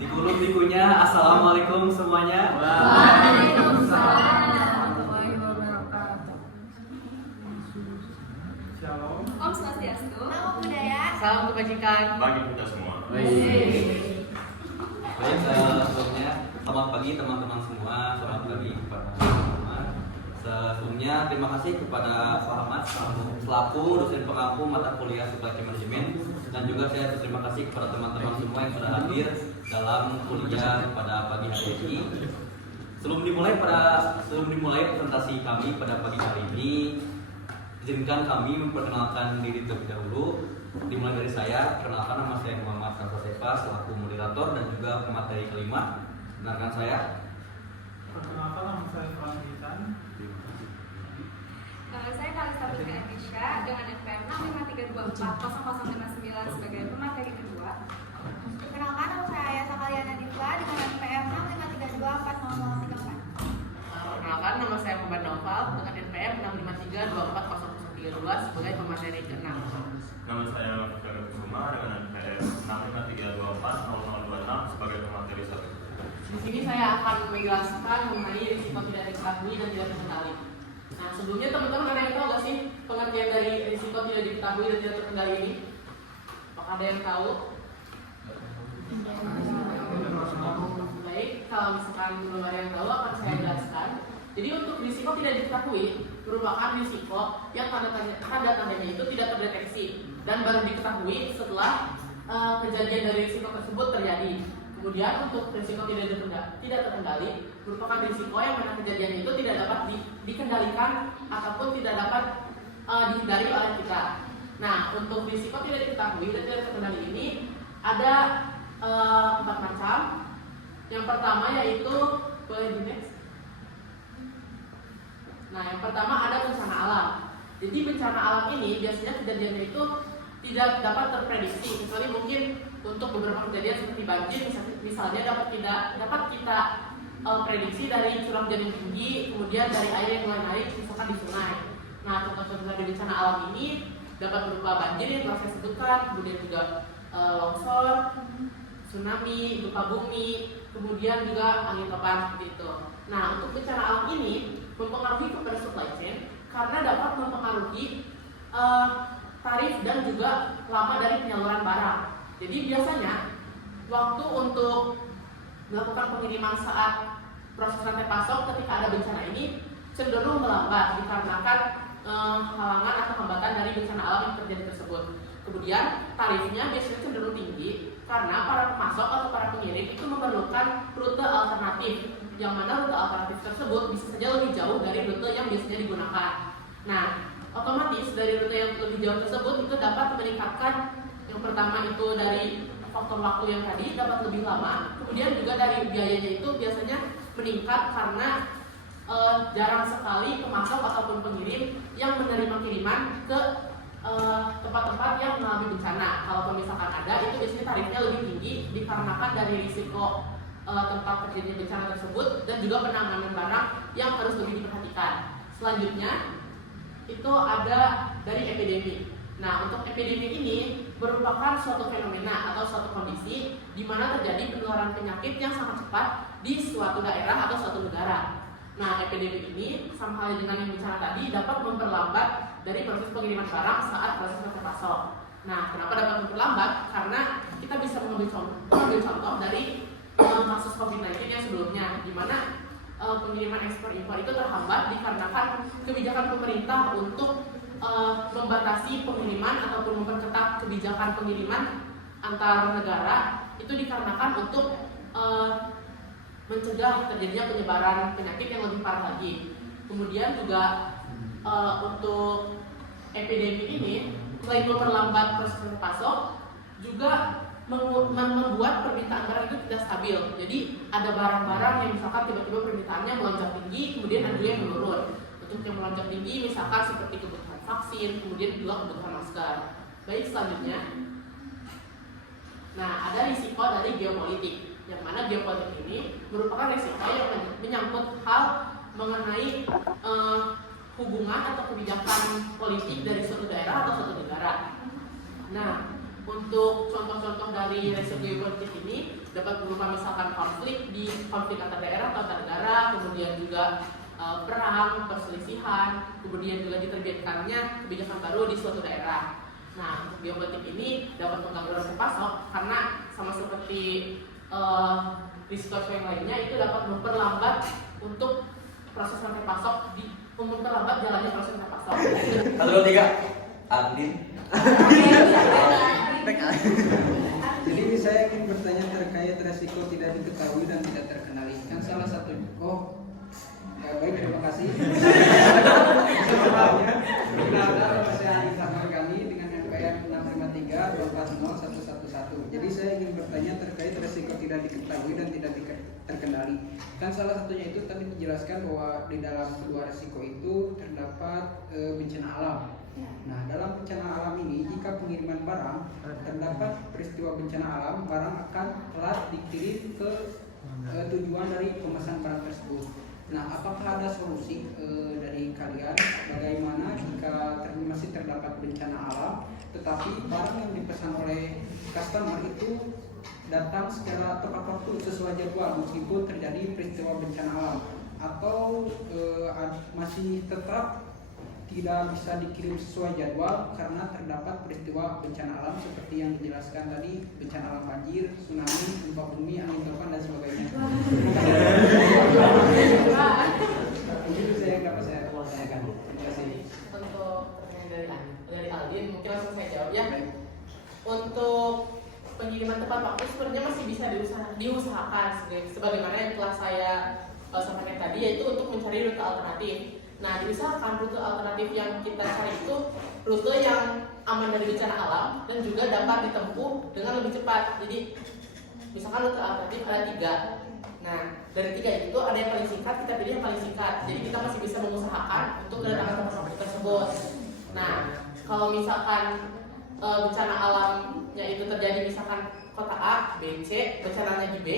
Digulung-dikunya, assalamualaikum semuanya. Waalaikumsalam warahmatullahi wabarakatuh. Shalom. Om Swastiastu. Namo Buddhaya. Salam kebajikan bagi kita semua. Baik, sebelumnya selamat pagi teman-teman semua. Selamat pagi kepada semua. Sebelumnya terima kasih kepada Pak Ahmad selaku dosen pengampu mata kuliah Supply Chain Management, dan juga saya berterima kasih kepada teman-teman semua yang sudah hadir dalam kuliah pada pagi hari ini. Sebelum dimulai presentasi kami pada pagi hari ini, izinkan kami memperkenalkan diri terlebih dahulu. Dimulai dari saya, perkenalkan nama saya Muhammad Kansasefa selaku moderator dan juga pemateri kelima. Benarkan saya? Perkenalkan, nama saya Frankitan. Nama saya Kalista Putri Anisha dengan NPM 653240059 sebagai pemateri kedua. Perkenalkan, nama saya Sakaliana Diva dengan NPM 653240034. Perkenalkan, nama saya Muhammad Naufal dengan NPM 653240032 sebagai pemateri ke-6. Nama saya Fikar Kusuma dengan NPM 653240026 sebagai pemateri 1. Di sini saya akan menjelaskan mengenai risiko tidak diketahui dan tidak terkendali. Nah, sebelumnya teman-teman ada yang tahu nggak sih pengertian dari risiko tidak diketahui dan tidak terkendali ini? Apakah ada yang tahu? Baik, kalau misalkan belum ada yang tahu akan saya jelaskan. Jadi untuk risiko tidak diketahui merupakan risiko yang tanda-tandanya itu tidak terdeteksi dan baru diketahui setelah kejadian dari risiko tersebut terjadi. Kemudian untuk risiko tidak terkendali merupakan risiko yang mana kejadian itu tidak dapat dikendalikan ataupun tidak dapat dihindari oleh kita. Nah, untuk risiko tidak diketahui dan tidak terkendali ini ada 4 macam. Yang pertama yaitu, boleh di next. Nah, yang pertama ada bencana alam. Jadi bencana alam ini biasanya kejadiannya itu tidak dapat terprediksi. Kecuali mungkin untuk beberapa kejadian seperti banjir, misalnya dapat kita prediksi dari curah hujan yang tinggi, kemudian dari air yang mulai naik, misalkan di sungai. Nah, contoh-contoh dari bencana alam ini dapat berupa banjir yang telah saya sebutkan, kemudian juga longsor, tsunami, gempa bumi, kemudian juga angin topan seperti itu. Nah, untuk bencana alam ini mempengaruhi kepada supply chain karena dapat mempengaruhi tarif dan juga lama dari penyaluran barang. Jadi biasanya waktu untuk melakukan pengiriman saat proses rantai pasok ketika ada bencana ini cenderung melambat dikarenakan halangan atau hambatan dari bencana alam yang terjadi tersebut. Kemudian tarifnya biasanya cenderung tinggi karena para pemasok atau para pengirim itu memerlukan rute alternatif, yang mana rute alternatif tersebut bisa saja lebih jauh dari rute yang biasanya digunakan. Nah, otomatis dari rute yang lebih jauh tersebut itu dapat meningkatkan, yang pertama itu dari faktor waktu yang tadi dapat lebih lama, kemudian juga dari biayanya itu biasanya meningkat karena jarang sekali pemasok ataupun pengirim yang menerima kiriman ke tempat-tempat yang mengalami bencana. Kalau misalkan ada, itu biasanya tarifnya lebih tinggi dikarenakan dari risiko tempat terjadinya bencana tersebut dan juga penanganan barang yang harus lebih diperhatikan. Selanjutnya itu ada dari epidemi. Nah, untuk epidemi ini merupakan suatu fenomena atau suatu kondisi di mana terjadi penularan penyakit yang sangat cepat di suatu daerah atau suatu negara. Nah, epidemi ini sama halnya dengan yang bencana tadi dapat memperlambat dari proses pengiriman barang saat proses rantai pasok. Nah, kenapa dapat memperlambat? Karena kita bisa mengambil contoh dari kasus COVID-19 yang sebelumnya, di mana pengiriman ekspor impor itu terhambat dikarenakan kebijakan pemerintah untuk membatasi pengiriman ataupun memperketat kebijakan pengiriman antar negara. Itu dikarenakan untuk mencegah terjadinya penyebaran penyakit yang lebih parah lagi. Kemudian juga untuk epidemi ini selain memperlambat proses pasok, juga membuat permintaan barang itu tidak stabil. Jadi ada barang-barang yang misalkan tiba-tiba permintaannya melonjak tinggi, kemudian ada yang menurun. Untuk yang melonjak tinggi misalkan seperti kebutuhan vaksin, kemudian juga kebutuhan masker. Baik, selanjutnya, nah ada risiko dari geopolitik, yang mana geopolitik ini merupakan risiko yang menyangkut hal mengenai hubungan atau kebijakan politik dari suatu daerah atau suatu negara. Nah, untuk contoh-contoh dari risiko geopolitik ini dapat berupa misalkan konflik antar daerah atau antar negara, kemudian juga perang, perselisihan, kemudian juga diterbitkannya kebijakan baru di suatu daerah. Nah, untuk geopolitik ini dapat mengganggu rantai pasok karena sama seperti risiko yang lainnya itu dapat memperlambat untuk proses rantai pasok memperlambat jalannya proses rantai pasok. 1, 2, 3. Adin. Jadi saya ingin bertanya terkait resiko tidak diketahui dan tidak terkendali. Kan salah satu baik, terima kasih. Sebelumnya, perkenalkan nama saya Anissa Margani dengan NPM 653240111. Jadi saya ingin bertanya terkait resiko tidak diketahui dan tidak terkendali. Kan salah satunya itu tadi dijelaskan bahwa di dalam kedua resiko itu terdapat bencana alam. Nah, dalam bencana alam ini, jika pengiriman barang terdapat peristiwa bencana alam, barang akan telat dikirim ke tujuan dari pemesan barang tersebut. Nah, apakah ada solusi dari kalian bagaimana jika masih terdapat bencana alam, tetapi barang yang dipesan oleh customer itu datang secara tepat waktu sesuai jadwal meskipun terjadi peristiwa bencana alam, atau masih tetap tidak bisa dikirim sesuai jadwal karena terdapat peristiwa bencana alam seperti yang dijelaskan tadi, bencana alam banjir, tsunami, gempa bumi, angin topan dan sebagainya. Itu saya yang dapat saya tanyakan. Terima kasih. Untuk pertanyaan dari Aldin, mungkin langsung saya jawab ya. Baik. Untuk pengiriman tepat waktu sebenarnya masih bisa diusahakan sebagaimana yang telah saya sampaikan tadi, yaitu untuk mencari rute alternatif. Nah, diusahakan rute alternatif yang kita cari itu rute yang aman dari bencana alam dan juga dapat ditempuh dengan lebih cepat. Jadi, misalkan rute alternatif ada 3. Nah, dari 3 itu ada yang paling singkat, kita pilih yang paling singkat. Jadi kita masih bisa mengusahakan untuk kedatangan tempat tersebut. Nah, kalau misalkan bencana alamnya itu terjadi misalkan kota A, B, C, bencananya di B,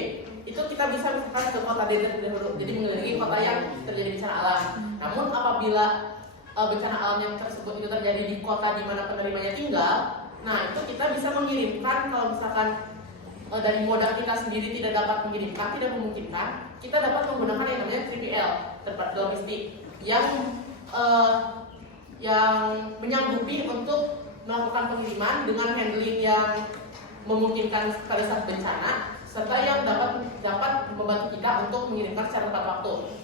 itu kita bisa misalkan ke kota D terlebih dahulu, jadi mengelilingi kota yang terjadi bencana alam. Namun apabila bencana alam yang tersebut itu terjadi di kota di mana penerimanya tinggal, nah itu kita bisa mengirimkan, kalau misalkan dari modal kita sendiri tidak dapat mengirimkan, tidak memungkinkan, kita dapat menggunakan yang namanya 3PL, tempat logistik, yang menyanggupi untuk melakukan pengiriman dengan handling yang memungkinkan pada saat bencana, serta yang dapat membantu kita untuk mengirimkan secara tepat waktu.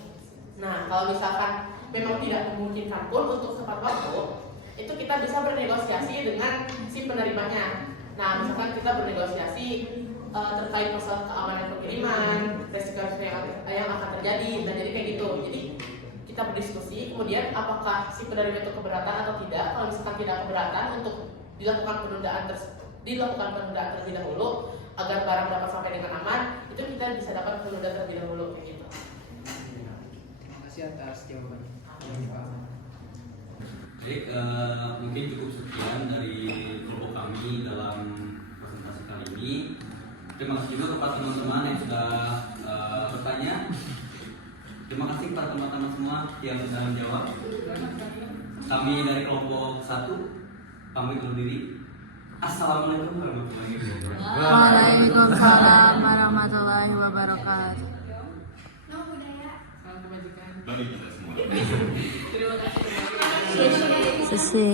Nah, kalau misalkan memang tidak memungkinkan pun untuk tepat waktu, itu kita bisa bernegosiasi dengan si penerimanya. Nah, misalkan kita bernegosiasi terkait masalah keamanan pengiriman, resiko yang akan terjadi, dan jadi kayak gitu. Jadi kita berdiskusi, kemudian apakah si penerima itu keberatan atau tidak. Kalau misalkan tidak keberatan, untuk dilakukan penundaan terlebih dahulu agar barang dapat sampai dengan aman, itu kita bisa dapat penundaan terlebih dahulu kayak gitu. Terima kasih atas jawabannya. Baik, mungkin cukup sekian dari kelompok kami dalam presentasi kali ini. Terima kasih juga kepada teman-teman yang sudah bertanya. Terima kasih kepada teman-teman semua yang sudah menjawab. Kami dari kelompok 1 kami undur diri. Assalamualaikum warahmatullahi wabarakatuh. Waalaikumsalam warahmatullahi wabarakatuh. Nom budaya. Salam kebajikan. Bagi kita semua. Terima kasih. Sesi.